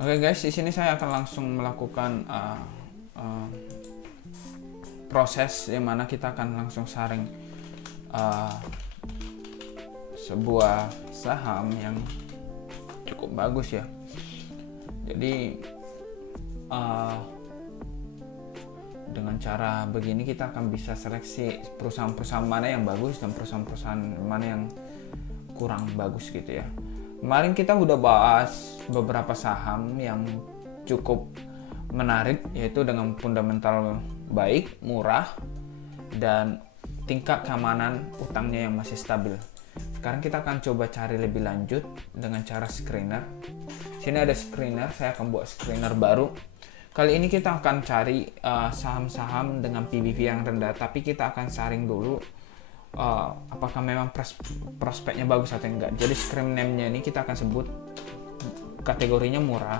Oke guys, di sini saya akan langsung melakukan proses yang mana kita akan langsung saring sebuah saham yang cukup bagus ya. Jadi dengan cara begini kita akan bisa seleksi perusahaan-perusahaan mana yang bagus dan perusahaan-perusahaan mana yang kurang bagus gitu ya. Kemarin kita udah bahas beberapa saham yang cukup menarik, yaitu dengan fundamental baik, murah, dan tingkat keamanan utangnya yang masih stabil. Sekarang kita akan coba cari lebih lanjut dengan cara screener. Sini ada screener, saya akan buat screener baru. Kali ini kita akan cari saham-saham dengan PBV yang rendah, tapi kita akan saring dulu apakah memang prospeknya bagus atau enggak. Jadi screen name-nya ini kita akan sebut kategorinya murah,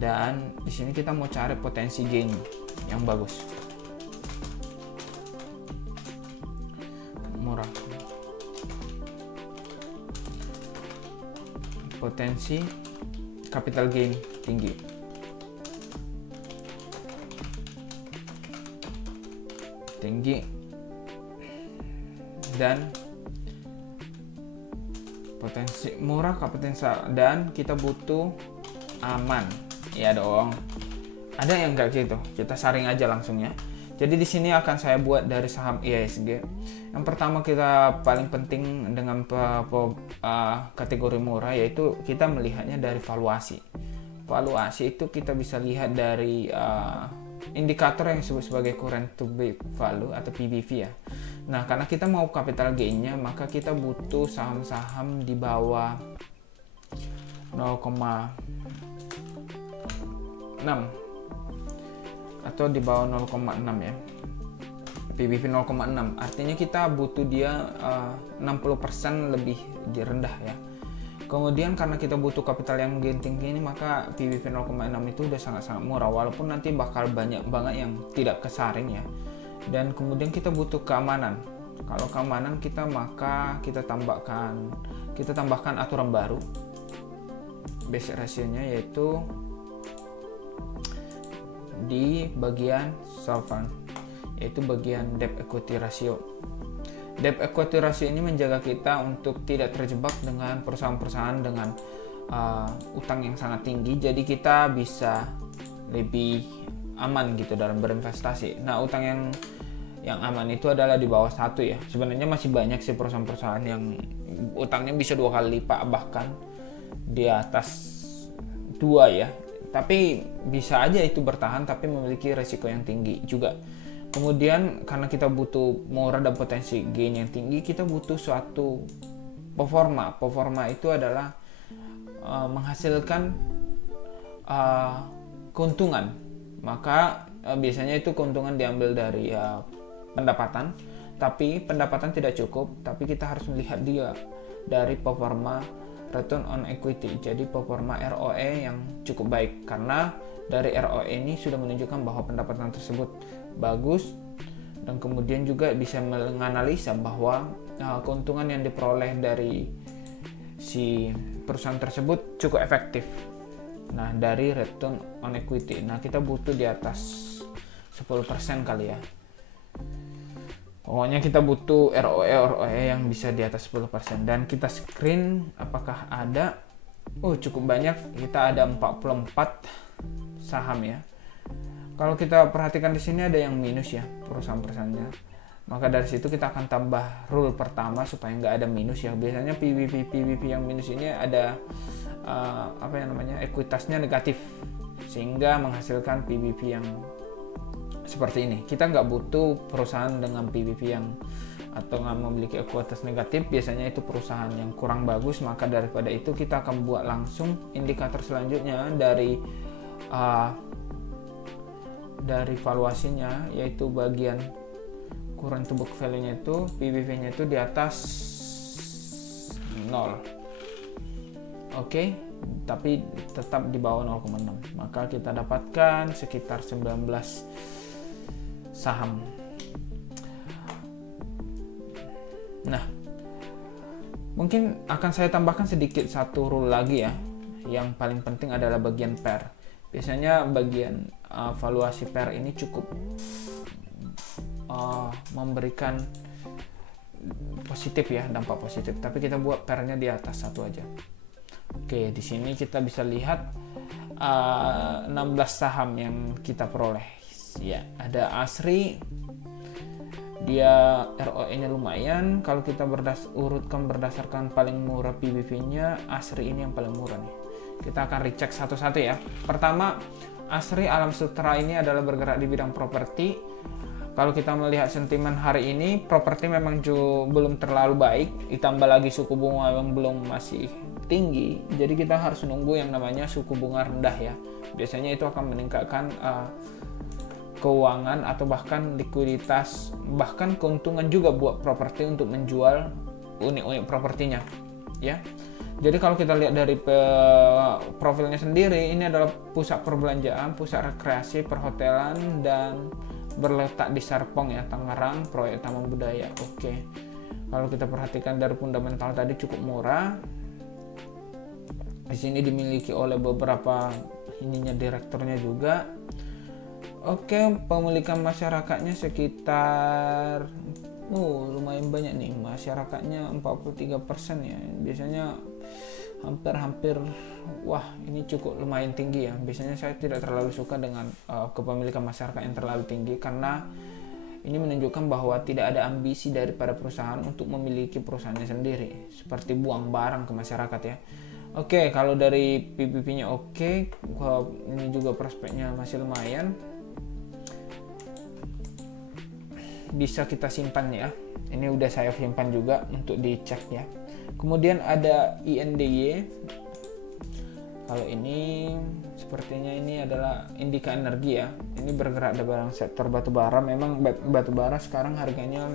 dan di sini kita mau cari potensi gain yang bagus. Murah, potensi capital gain tinggi. Dan potensi murah, potensial, dan kita butuh aman ya dong. Ada yang enggak gitu, kita saring aja langsung ya. Jadi di sini akan saya buat dari saham IHSG. Yang pertama kita paling penting dengan kategori murah, yaitu kita melihatnya dari valuasi. Valuasi itu kita bisa lihat dari indikator yang disebut sebagai current to book value atau PBV ya. Nah, karena kita mau capital gain-nya, maka kita butuh saham-saham di bawah 0,6 atau di bawah 0,6 ya. PBV 0,6 artinya kita butuh dia 60% lebih rendah ya. Kemudian karena kita butuh kapital yang gain tinggi ini, maka PBV 0,6 itu udah sangat-sangat murah, walaupun nanti bakal banyak banget yang tidak kesaring ya. Dan kemudian kita butuh keamanan. Kalau keamanan maka kita tambahkan aturan baru basic ratio-nya, yaitu di bagian solvent, yaitu bagian debt equity ratio. Debt equity ratio ini menjaga kita untuk tidak terjebak dengan perusahaan-perusahaan dengan utang yang sangat tinggi, jadi kita bisa lebih aman gitu dalam berinvestasi. Nah, utang yang aman itu adalah di bawah 1 ya. Sebenarnya masih banyak sih perusahaan-perusahaan yang utangnya bisa 2 kali lipat, bahkan di atas 2 ya. Tapi bisa aja itu bertahan, tapi memiliki resiko yang tinggi juga. Kemudian karena kita butuh murah dan potensi gain yang tinggi, kita butuh suatu performa. Performa itu adalah menghasilkan keuntungan. Maka biasanya itu keuntungan diambil dari pendapatan, tapi pendapatan tidak cukup, tapi kita harus melihat dia dari performa return on equity. Jadi performa ROE yang cukup baik, karena dari ROE ini sudah menunjukkan bahwa pendapatan tersebut bagus, dan kemudian juga bisa menganalisa bahwa keuntungan yang diperoleh dari si perusahaan tersebut cukup efektif. Nah, dari return on equity, nah kita butuh di atas 10% kali ya. Pokoknya kita butuh ROE yang bisa di atas 10%, dan kita screen apakah ada. Cukup banyak, kita ada 44 saham ya. Kalau kita perhatikan di sini ada yang minus ya perusahaan-perusahaannya. Maka dari situ kita akan tambah rule pertama supaya nggak ada minus ya. Biasanya PBV yang minus ini ada ekuitasnya negatif, sehingga menghasilkan PBV yang seperti ini. Kita nggak butuh perusahaan dengan PBV yang atau nggak memiliki ekuitas negatif. Biasanya itu perusahaan yang kurang bagus. Maka daripada itu kita akan buat langsung indikator selanjutnya dari valuasinya, yaitu bagian current to book value-nya itu, PBV-nya itu di atas 0. Oke, tapi tetap di bawah 0,6. Maka kita dapatkan sekitar 19 saham. Nah, Mungkin akan saya tambahkan sedikit satu rule lagi ya. Yang paling penting adalah bagian pair. Biasanya bagian valuasi pair ini cukup memberikan positif ya, dampak positif. Tapi kita buat pairnya di atas satu aja. Oke, di sini kita bisa lihat 16 saham yang kita peroleh. Ya, ada ASRI. Dia ROE-nya lumayan. Kalau kita urutkan berdasarkan paling murah PBV-nya, ASRI ini yang paling murah nih. Kita akan recheck satu-satu ya. Pertama, ASRI Alam Sutera ini adalah bergerak di bidang properti. Kalau kita melihat sentimen hari ini, properti memang belum terlalu baik, ditambah lagi suku bunga yang belum masih tinggi. Jadi kita harus nunggu yang namanya suku bunga rendah ya. Biasanya itu akan meningkatkan keuangan atau bahkan likuiditas, bahkan keuntungan juga buat properti untuk menjual unit-unit propertinya ya. Jadi kalau kita lihat dari profilnya sendiri, ini adalah pusat perbelanjaan, pusat rekreasi, perhotelan, dan berletak di Serpong ya, Tangerang, proyek Taman Budaya. Oke. Kalau kita perhatikan dari fundamental tadi cukup murah. Di sini dimiliki oleh beberapa direkturnya juga. Oke, pemilikan masyarakatnya sekitar lumayan banyak nih. Masyarakatnya 43% ya. Biasanya hampir wah, ini cukup lumayan tinggi ya. Biasanya saya tidak terlalu suka dengan kepemilikan masyarakat yang terlalu tinggi, karena ini menunjukkan bahwa tidak ada ambisi daripada perusahaan untuk memiliki perusahaannya sendiri, seperti buang barang ke masyarakat ya. Oke, kalau dari PBV-nya oke, ini juga prospeknya masih lumayan, bisa kita simpan ya. Ini udah saya simpan juga untuk dicek ya. Kemudian ada INDY. Kalau ini sepertinya ini adalah Indika Energi ya. Ini bergerak di barang sektor batubara. Memang batubara sekarang harganya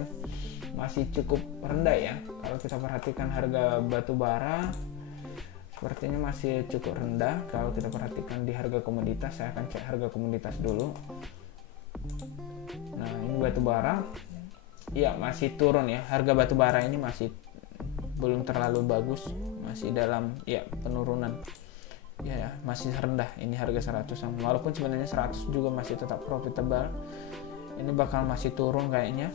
masih cukup rendah ya. Kalau kita perhatikan harga batubara sepertinya masih cukup rendah. Kalau kita perhatikan di harga komoditas, saya akan cek harga komoditas dulu. Nah, ini batubara. Ya, masih turun ya. Harga batubara ini masih belum terlalu bagus, masih dalam ya penurunan ya, masih rendah. Ini harga 100, walaupun sebenarnya 100 juga masih tetap profitable. Ini bakal masih turun kayaknya.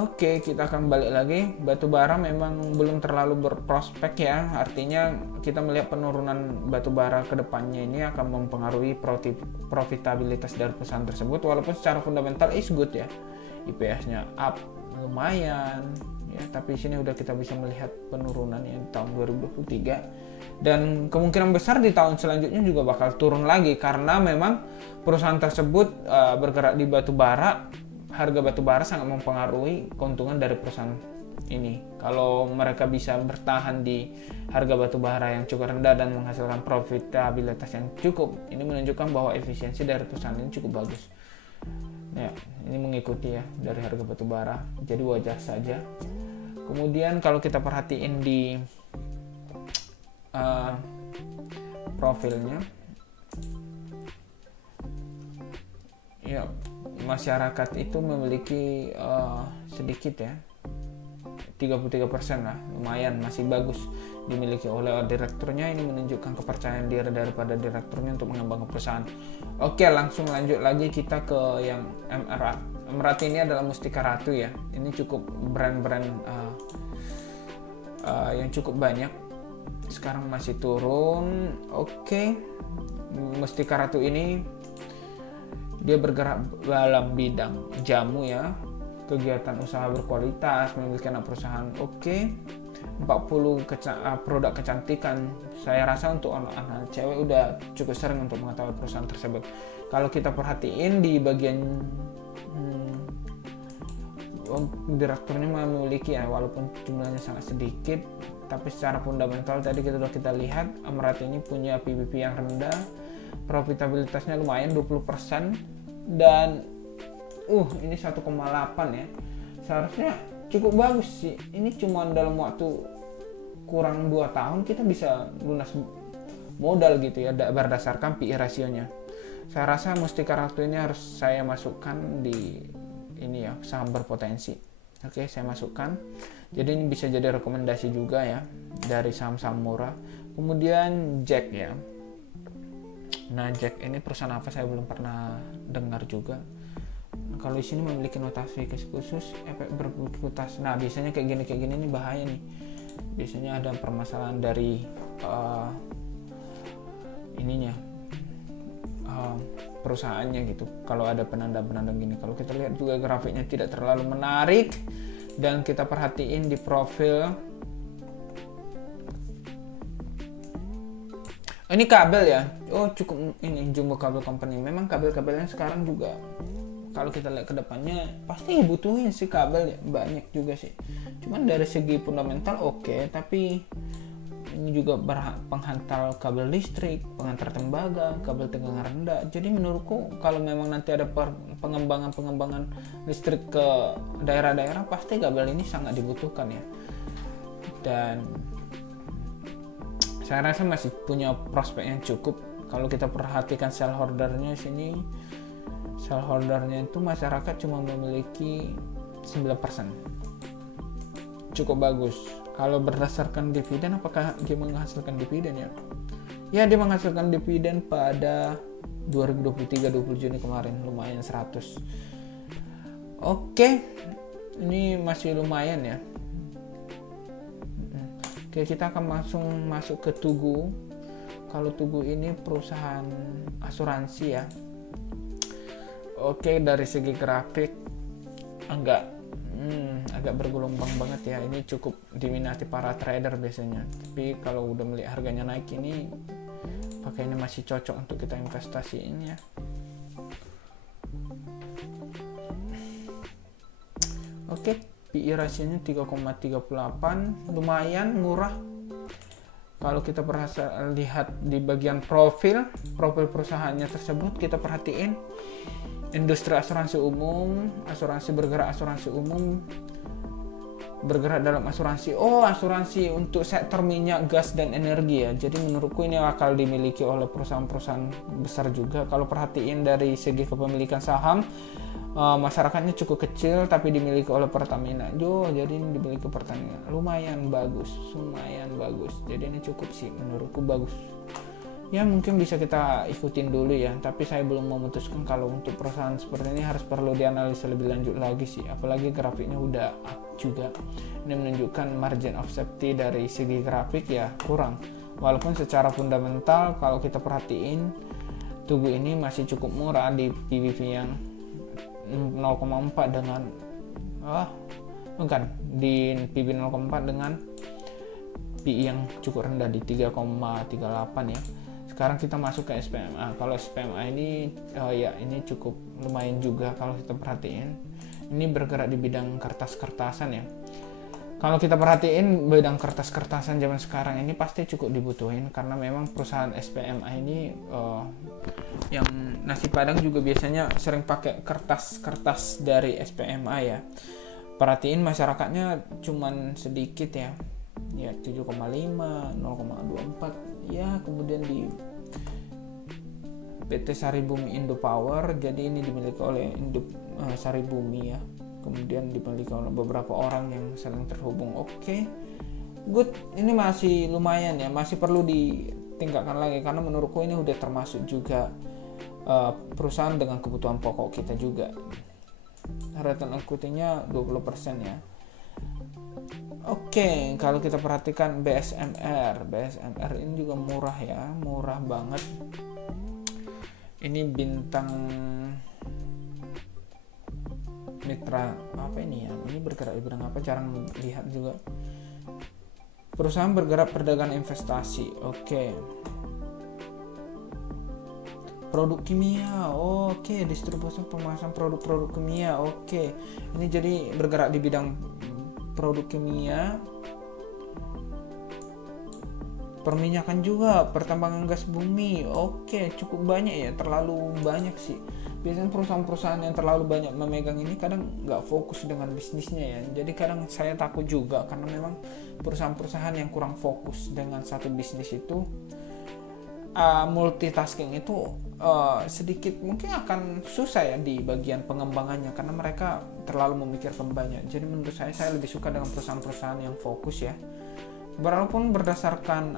Oke, kita akan balik lagi. Batubara memang belum terlalu berprospek ya, artinya kita melihat penurunan batubara ke depannya ini akan mempengaruhi profitabilitas dari perusahaan tersebut, walaupun secara fundamental is good ya, IPS-nya up lumayan ya, tapi sini udah kita bisa melihat penurunan ya di tahun 2023, dan kemungkinan besar di tahun selanjutnya juga bakal turun lagi, karena memang perusahaan tersebut bergerak di batubara. Harga batubara sangat mempengaruhi keuntungan dari perusahaan ini. Kalau mereka bisa bertahan di harga batubara yang cukup rendah dan menghasilkan profitabilitas yang cukup, ini menunjukkan bahwa efisiensi dari perusahaan ini cukup bagus. Ya, ini mengikuti ya dari harga batubara, jadi wajar saja. Kemudian kalau kita perhatiin di profilnya, ya masyarakat itu memiliki sedikit ya, 33% lah, lumayan masih bagus dimiliki oleh direkturnya. Ini menunjukkan kepercayaan diri daripada direkturnya untuk mengembangkan perusahaan. Oke, langsung lanjut lagi kita ke yang Emerald. Emerald ini adalah Mustika Ratu ya. Ini cukup brand-brand yang cukup banyak. Sekarang masih turun. Oke, Mustika Ratu ini dia bergerak dalam bidang jamu ya, kegiatan usaha berkualitas, memiliki anak perusahaan. Oke, 40 produk kecantikan. Saya rasa untuk anak-anak cewek udah cukup sering untuk mengetahui perusahaan tersebut. Kalau kita perhatiin di bagian direkturnya memiliki ya, walaupun jumlahnya sangat sedikit, tapi secara fundamental tadi kita lihat Emerald ini punya PBV yang rendah, profitabilitasnya lumayan 20%, dan ini 1,8 ya, seharusnya cukup bagus sih. Ini cuma dalam waktu kurang 2 tahun kita bisa lunas modal gitu ya, berdasarkan PE rasionya. Saya rasa Mustika Ratu ini harus saya masukkan di ini ya, saham berpotensi. Oke, saya masukkan. Jadi ini bisa jadi rekomendasi juga ya dari saham-saham murah. Kemudian Jack ya. Nah, Jack ini perusahaan apa saya belum pernah dengar juga. Kalau di sini memiliki notasi khusus, efek berkualitas. Nah, biasanya kayak gini ini bahaya nih. Biasanya ada permasalahan dari perusahaannya gitu. Kalau ada penanda-penanda gini, kalau kita lihat juga grafiknya tidak terlalu menarik dan kita perhatiin di profil. Ini kabel ya. Oh, cukup ini Jumbo Kabel Company. Memang kabel-kabelnya sekarang juga kalau kita lihat ke depannya pasti butuhin sih kabel ya, banyak juga sih. Cuman dari segi fundamental oke, tapi ini juga penghantar kabel listrik, pengantar tembaga, kabel tegangan rendah. Jadi menurutku kalau memang nanti ada pengembangan listrik ke daerah-daerah, pasti kabel ini sangat dibutuhkan ya. Dan saya rasa masih punya prospek yang cukup. Kalau kita perhatikan sell holdernya sini, sell holdernya itu masyarakat cuma memiliki 9%. Cukup bagus. Kalau berdasarkan dividen, apakah dia menghasilkan dividen ya? Ya, dia menghasilkan dividen pada 2023-20 Juni kemarin, lumayan 100. Oke, ini masih lumayan ya. Oke, kita akan langsung masuk ke Tugu. Kalau Tugu ini perusahaan asuransi ya. Oke, dari segi grafik agak bergelombang banget ya. Ini cukup diminati para trader biasanya. Tapi kalau udah melihat harganya naik ini, pakainya masih cocok untuk kita investasiin ya. Oke, PE rasionya 3,38, lumayan murah. Kalau kita lihat di bagian profil perusahaannya tersebut, kita perhatiin industri asuransi umum, asuransi umum, bergerak dalam asuransi. Oh, asuransi untuk sektor minyak, gas, dan energi ya. Jadi menurutku ini akan dimiliki oleh perusahaan-perusahaan besar juga. Kalau perhatiin dari segi kepemilikan saham, masyarakatnya cukup kecil tapi dimiliki oleh Pertamina. Jadi ini dimiliki Pertamina. Lumayan bagus. Jadi ini cukup sih menurutku bagus. Ya mungkin bisa kita ikutin dulu ya, tapi saya belum memutuskan kalau untuk perusahaan seperti ini harus perlu dianalisa lebih lanjut lagi sih, apalagi grafiknya udah up juga. Ini menunjukkan margin of safety dari segi grafik ya kurang, walaupun secara fundamental kalau kita perhatiin Tugu ini masih cukup murah di PBV yang 0,4 dengan di PB 0,4 dengan PI yang cukup rendah di 3,38 ya. Sekarang kita masuk ke SPMA. Kalau SPMA ini ini cukup lumayan juga kalau kita perhatiin. Ini bergerak di bidang kertas-kertasan ya. Kalau kita perhatiin bidang kertas-kertasan zaman sekarang ini pasti cukup dibutuhin karena memang perusahaan SPMA ini yang nasi padang juga biasanya sering pakai kertas-kertas dari SPMA ya. Perhatiin masyarakatnya cuman sedikit ya. Ya 7,5, 0,24 ya. Kemudian di PT Saribumi Indopower, jadi ini dimiliki oleh Saribumi ya. Kemudian dimiliki oleh beberapa orang yang saling terhubung. Oke, good. Ini masih lumayan ya, masih perlu ditingkatkan lagi karena menurutku ini udah termasuk juga perusahaan dengan kebutuhan pokok kita juga. Return equity-nya 20% ya. Oke, kalau kita perhatikan BSMR ini juga murah ya, murah banget. Ini bintang mitra apa ini ya? Ini bergerak di bidang apa? Jarang lihat juga. Perusahaan bergerak perdagangan investasi. Oke. Produk kimia. Oke, distribusi pemasaran produk-produk kimia. Oke. Ini jadi bergerak di bidang produk kimia. Perminyakan juga, pertambangan gas bumi. Oke, cukup banyak ya, terlalu banyak sih. Biasanya perusahaan-perusahaan yang terlalu banyak memegang ini kadang nggak fokus dengan bisnisnya ya. Jadi kadang saya takut juga karena memang perusahaan-perusahaan yang kurang fokus dengan satu bisnis itu multitasking itu sedikit mungkin akan susah ya di bagian pengembangannya karena mereka terlalu memikirkan banyak. Jadi menurut saya lebih suka dengan perusahaan-perusahaan yang fokus ya. Walaupun berdasarkan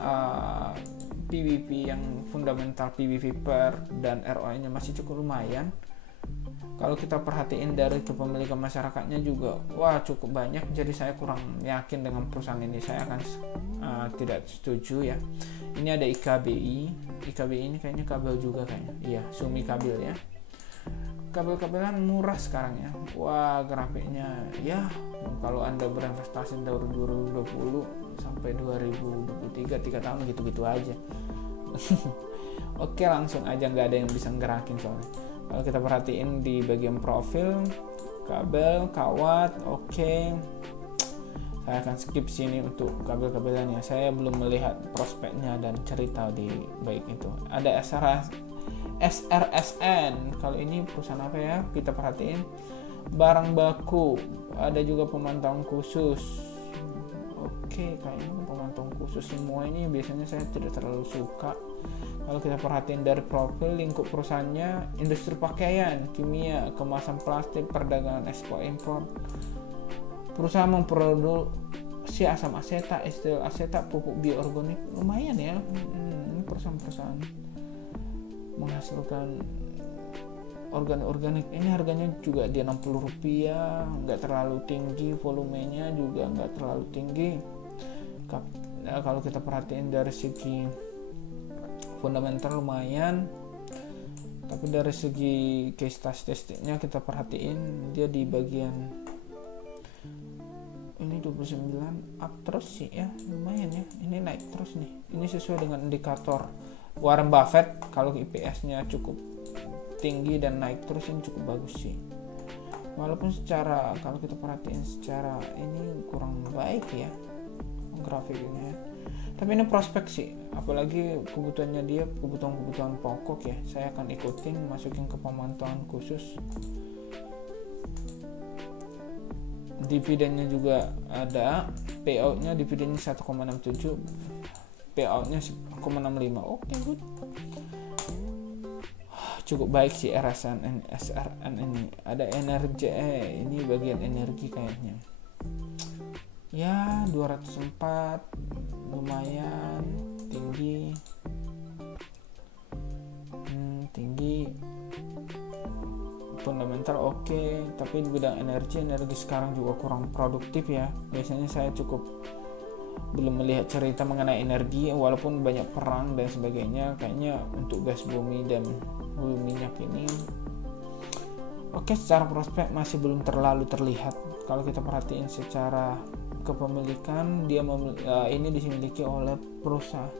PBV yang fundamental PBV per dan ROI-nya masih cukup lumayan. Kalau kita perhatiin dari kepemilikan masyarakatnya juga, wah cukup banyak. Jadi saya kurang yakin dengan perusahaan ini. Saya akan tidak setuju ya. Ini ada IKBI. IKBI ini kayaknya kabel juga kayaknya. Iya, Sumi Kabel ya. Kabel-kabelan murah sekarang ya. Wah, grafiknya ya kalau Anda berinvestasi tahun 2020 sampai 2023 3 tahun gitu-gitu aja. Oke, langsung aja, nggak ada yang bisa ngerakin soalnya. Kalau kita perhatiin di bagian profil kabel kawat, oke. Saya akan skip sini untuk kabel-kabelannya. Saya belum melihat prospeknya dan cerita di baik itu. Ada SRSN. Kalau ini perusahaan apa ya? Kita perhatiin barang baku. Ada juga pemantauan khusus. Oke, kayaknya pemantauan khusus semua ini biasanya saya tidak terlalu suka. Kalau kita perhatiin dari profil lingkup perusahaannya, industri pakaian, kimia, kemasan plastik, perdagangan ekspor impor. Perusahaan memproduksi asam asetat, etil asetat, pupuk bioorganik. Lumayan ya. Ini perusahaan-perusahaan menghasilkan organik. Ini harganya juga di Rp60, nggak terlalu tinggi, volumenya juga nggak terlalu tinggi. Kalau kita perhatiin dari segi fundamental lumayan, tapi dari segi case statistiknya kita perhatiin dia di bagian ini 29 up terus sih ya, lumayan ya. Ini naik terus nih. Ini sesuai dengan indikator Warren Buffett. Kalau IPS-nya cukup tinggi dan naik terus, ini cukup bagus sih. Walaupun secara, kalau kita perhatiin secara ini kurang baik ya grafiknya, tapi ini prospek sih, apalagi kebutuhannya dia kebutuhan pokok ya. Saya akan ikutin, masukin ke pemantauan khusus. Dividennya juga ada, payoutnya dividennya 1,67, payoutnya 1,65. Oke, good. Cukup baik sih SRN ini. Ada energi, ini bagian energi kayaknya ya. 204 lumayan tinggi, fundamental oke. Tapi di bidang energi sekarang juga kurang produktif ya. Biasanya saya cukup belum melihat cerita mengenai energi, walaupun banyak perang dan sebagainya. Kayaknya untuk gas bumi dan hulu minyak ini oke, secara prospek masih belum terlalu terlihat. Kalau kita perhatiin secara kepemilikan, dia ini dimiliki oleh perusahaan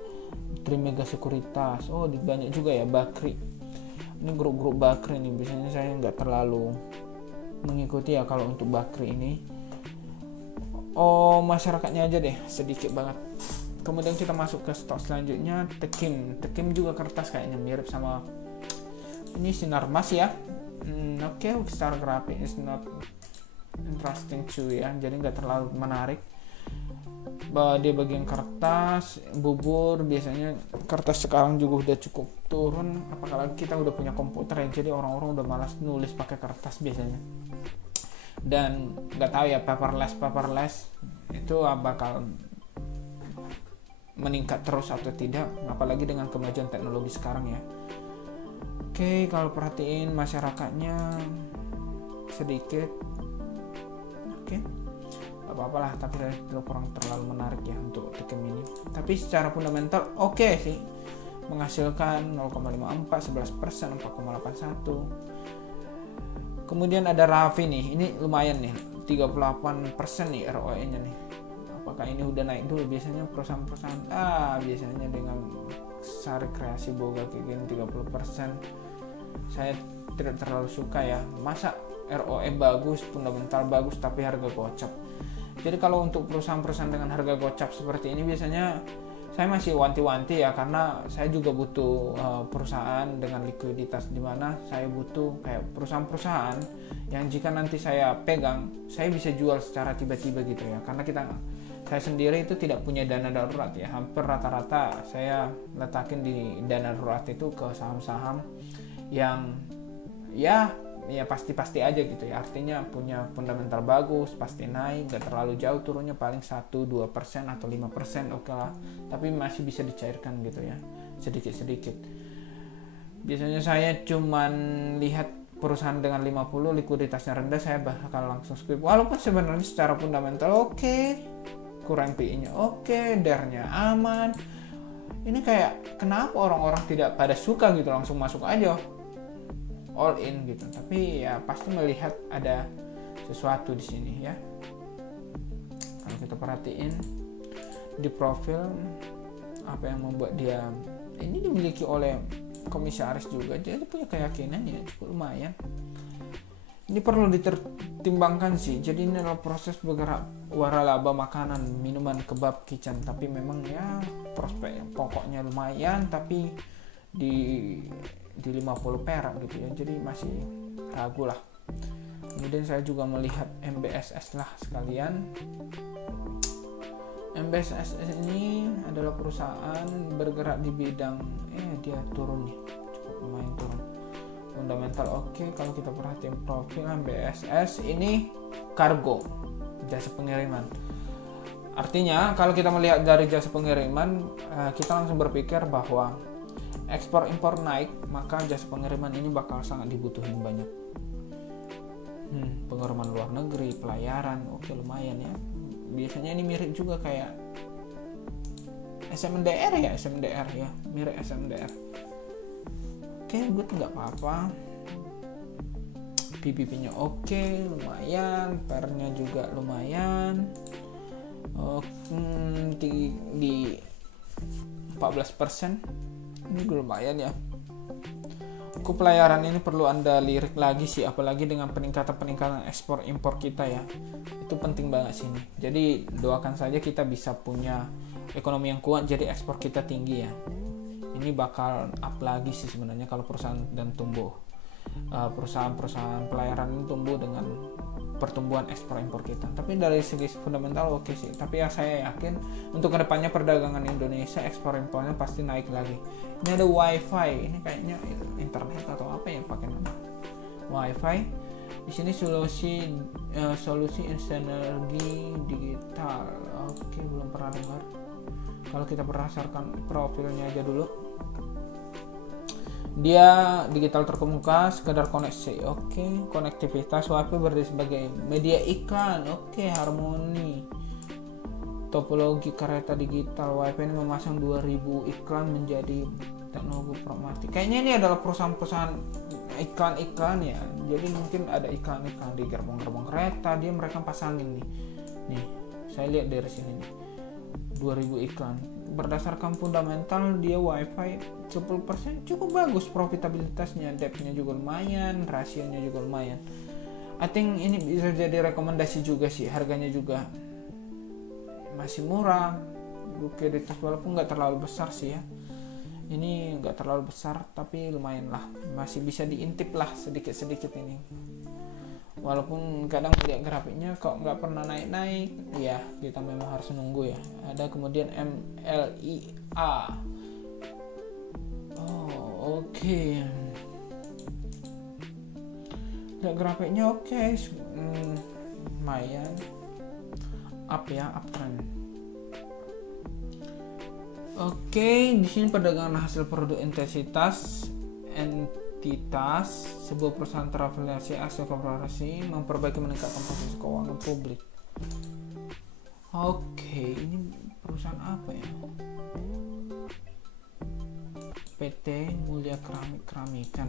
Trimega Sekuritas. Oh, banyak juga ya Bakri. Ini grup-grup Bakri ini biasanya saya nggak terlalu mengikuti ya kalau untuk Bakri ini. Oh, masyarakatnya aja deh, sedikit banget. Kemudian kita masuk ke stok selanjutnya, Tekim juga kertas, kayaknya mirip sama ini Sinarmas ya. Oke, secara grafik is not interesting too ya, jadi nggak terlalu menarik. Dia bagian kertas, bubur, biasanya kertas sekarang juga udah cukup turun, apalagi kita udah punya komputer ya, jadi orang-orang udah malas nulis pakai kertas biasanya. Dan nggak tahu ya paperless itu bakal meningkat terus atau tidak, apalagi dengan kemajuan teknologi sekarang ya. Oke, kalau perhatiin masyarakatnya sedikit, oke, apa-apa lah, tapi itu kurang terlalu menarik ya untuk Tekim ini. Tapi secara fundamental oke sih, menghasilkan 0,54, 11%, 4,81. Kemudian ada Raffi nih, ini lumayan nih, 38% nih ROE-nya nih. Apakah ini udah naik dulu? Biasanya perusahaan-perusahaan biasanya dengan Sari Kreasi Boga kayak gini 30%. Saya tidak terlalu suka ya. Masa ROE bagus, fundamental bagus, tapi harga gocap. Jadi kalau untuk perusahaan-perusahaan dengan harga gocap seperti ini biasanya saya masih wanti-wanti ya, karena saya juga butuh perusahaan dengan likuiditas, di mana saya butuh kayak perusahaan-perusahaan yang jika nanti saya pegang, saya bisa jual secara tiba-tiba gitu ya. Karena saya sendiri itu tidak punya dana darurat ya. Hampir rata-rata saya letakin di dana darurat itu ke saham-saham yang ya ya pasti-pasti aja gitu ya, artinya punya fundamental bagus, pasti naik, gak terlalu jauh turunnya, paling 1-2% atau 5%, oke lah, tapi masih bisa dicairkan gitu ya, sedikit-sedikit. Biasanya saya cuman lihat perusahaan dengan 50 likuiditasnya rendah, saya bakal langsung skip, walaupun sebenarnya secara fundamental oke, kurang PI-nya oke, DER-nya aman. Ini kayak kenapa orang-orang tidak pada suka gitu, langsung masuk aja all in gitu, tapi ya pasti melihat ada sesuatu di sini ya. Kalau kita perhatiin di profil, apa yang membuat dia ini dimiliki oleh komisaris juga, jadi punya keyakinan ya cukup lumayan. Ini perlu dipertimbangkan sih. Jadi ini adalah proses bergerak waralaba makanan, minuman, kebab, kitchen, tapi memang ya prospek pokoknya lumayan, tapi di 50 perak gitu ya, jadi masih ragu lah. Kemudian saya juga melihat MBSS lah sekalian. MBSS ini adalah perusahaan bergerak di bidang dia turun nih, cukup lumayan turun. Fundamental oke. Kalau kita perhatiin profil MBSS ini kargo, jasa pengiriman. Artinya kalau kita melihat dari jasa pengiriman, kita langsung berpikir bahwa ekspor impor naik, maka jasa pengiriman ini bakal sangat dibutuhin banyak. Pengiriman luar negeri, pelayaran, oke lumayan ya. Biasanya ini mirip juga kayak SMDR ya, mirip SMDR. Oke, good, nggak apa-apa. PPP-nya oke, lumayan, PR-nya juga lumayan. Di 14%. Ini lumayan ya. Pelayaran ini perlu Anda lirik lagi sih, apalagi dengan peningkatan ekspor impor kita ya. Itu penting banget sini. Jadi doakan saja kita bisa punya ekonomi yang kuat, jadi ekspor kita tinggi ya. Ini bakal up lagi sih sebenarnya kalau perusahaan dan tumbuh. Perusahaan-perusahaan pelayaran ini tumbuh dengan pertumbuhan ekspor impor kita. Tapi dari segi fundamental oke sih. Tapi ya saya yakin untuk kedepannya perdagangan Indonesia ekspor impornya pasti naik lagi. Ini ada WiFi. Ini kayaknya internet atau apa ya pakai nama WiFi. Di sini solusi energi digital. Oke, belum pernah dengar. Kalau kita berdasarkan profilnya aja dulu. Dia digital terkemuka, sekedar koneksi, oke. Konektivitas WiFi berdiri sebagai media iklan, oke. Harmoni, topologi kereta digital. WiFi ini memasang 2000 iklan menjadi teknologi pragmatik. Kayaknya ini adalah perusahaan-perusahaan iklan-iklan ya. Jadi mungkin ada iklan-iklan di gerbong-gerbong kereta, mereka pasangin nih, saya lihat dari sini nih, 2000 iklan. Berdasarkan fundamental dia WiFi 10% cukup bagus, profitabilitasnya, depth-nya juga lumayan, rasionya juga lumayan. I think ini bisa jadi rekomendasi juga sih, harganya juga masih murah, likuiditas walaupun nggak terlalu besar sih ya. Ini nggak terlalu besar tapi lumayan lah, masih bisa diintip lah sedikit-sedikit ini. Walaupun kadang lihat grafiknya kok nggak pernah naik-naik, ya kita memang harus nunggu ya. Ada kemudian MLIA. Oh oke. Lihat grafiknya oke. Lumayan up ya, uptrend. Oke, di sini perdagangan hasil produk entitas, sebuah perusahaan terafiliasi aset korporasi memperbaiki meningkatkan posisi keuangan publik. Oke, ini perusahaan apa ya? PT Mulia Keramikan.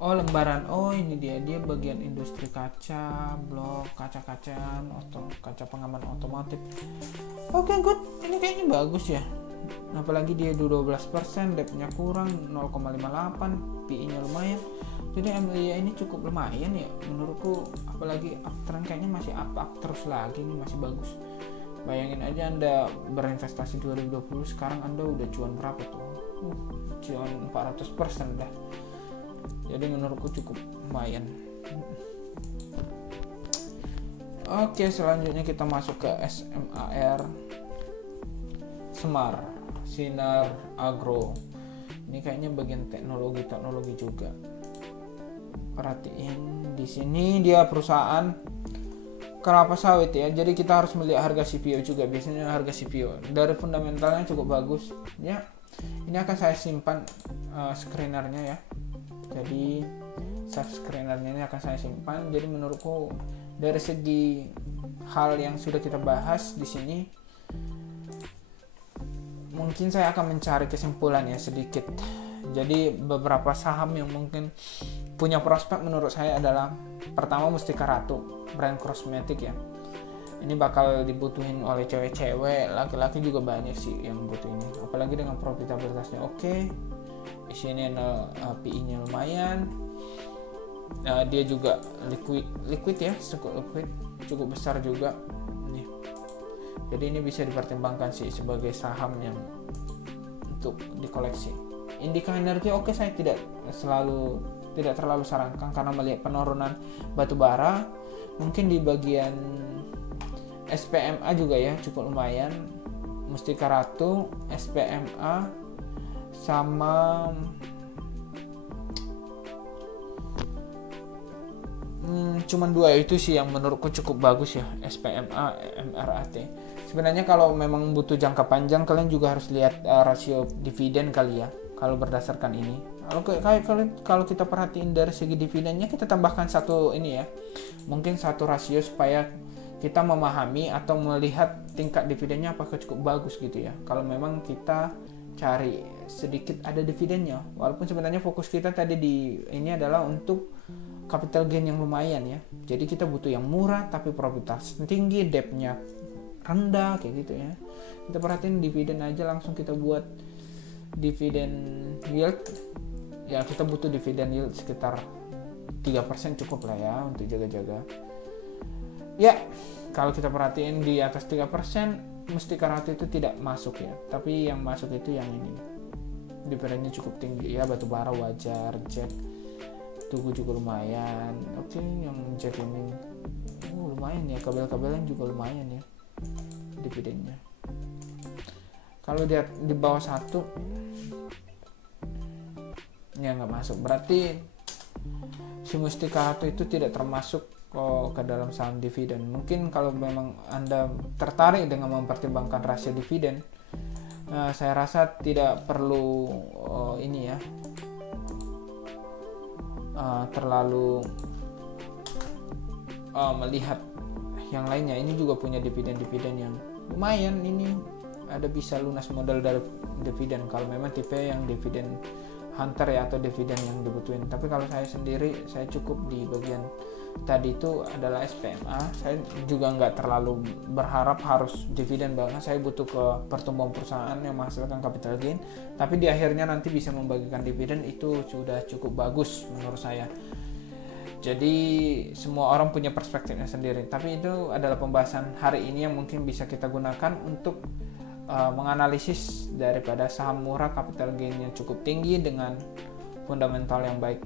Oh lembaran, oh ini dia bagian industri kaca, blok, kaca-kacaan, kaca pengaman otomotif. Oke, good, ini kayaknya bagus ya. Apalagi dia 12%, depth-nya kurang 0,58, PI-nya lumayan. Jadi MLIA ini cukup lumayan ya menurutku, apalagi uptrend kayaknya masih up terus lagi, ini masih bagus. Bayangin aja Anda berinvestasi 2020, sekarang Anda udah cuan berapa tuh? Cuan 400% dah. Jadi menurutku cukup lumayan. Oke, selanjutnya kita masuk ke SMAR, Sinar Agro. Ini kayaknya bagian teknologi juga. Perhatiin di sini dia perusahaan kelapa sawit ya. Jadi kita harus melihat harga CPO juga. Biasanya harga CPO dari fundamentalnya cukup bagus ya. Ini akan saya simpan screenernya ya. Jadi screenernya ini akan saya simpan. Jadi menurutku dari segi hal yang sudah kita bahas di sini, mungkin saya akan mencari kesimpulan ya sedikit. Jadi beberapa saham yang mungkin punya prospek menurut saya adalah pertama Mustika Ratu, brand kosmetik ya. Ini bakal dibutuhin oleh cewek-cewek, laki-laki juga banyak sih yang butuh ini. Apalagi dengan profitabilitasnya oke. Di sini PI-nya lumayan. Dia juga liquid ya, cukup besar juga. Nih. Jadi ini bisa dipertimbangkan sih sebagai saham yang untuk dikoleksi. Indika Energi oke, saya tidak terlalu sarankan karena melihat penurunan batu bara. Mungkin di bagian SPMA juga ya cukup lumayan. Mustika Ratu, SPMA, sama cuman dua itu sih yang menurutku cukup bagus ya, SPMA, MRAT. Sebenarnya kalau memang butuh jangka panjang, kalian juga harus lihat rasio dividen kali ya. Kalau berdasarkan ini, kalau kita perhatiin dari segi dividennya, kita tambahkan satu ini ya, mungkin satu rasio supaya kita memahami atau melihat tingkat dividennya apakah cukup bagus gitu ya. Kalau memang kita cari sedikit ada dividennya, walaupun sebenarnya fokus kita tadi di ini adalah untuk capital gain yang lumayan ya. Jadi kita butuh yang murah tapi probabilitas tinggi, debt-nya rendah kayak gitu ya. Kita perhatiin dividen aja, langsung kita buat dividen yield ya. Kita butuh dividen yield sekitar 3% cukup lah ya untuk jaga-jaga ya. Kalau kita perhatiin di atas 3%, Mustika Ratu itu tidak masuk ya, tapi yang masuk itu yang ini, dividennya cukup tinggi ya. Batu bara wajar, Jack Tugu juga lumayan. Oke, yang Jack ini lumayan ya, kabel-kabelan juga lumayan ya dividennya. Kalau dia di bawah 1 ya nggak masuk, berarti si Mustika Ratu itu tidak termasuk ke dalam saham dividen. Mungkin kalau memang Anda tertarik dengan mempertimbangkan rasio dividen, saya rasa tidak perlu ini ya, terlalu melihat yang lainnya. Ini juga punya dividen yang lumayan. Ini ada bisa lunas modal dari dividen kalau memang tipe yang dividen hunter ya, atau dividen yang dibutuhin. Tapi kalau saya sendiri, saya cukup di bagian tadi itu adalah SPMA. Saya juga nggak terlalu berharap harus dividen banget. Saya butuh ke pertumbuhan perusahaan yang menghasilkan capital gain, tapi di akhirnya nanti bisa membagikan dividen, itu sudah cukup bagus menurut saya. Jadi semua orang punya perspektifnya sendiri, tapi itu adalah pembahasan hari ini yang mungkin bisa kita gunakan untuk menganalisis daripada saham murah capital gain yang cukup tinggi dengan fundamental yang baik.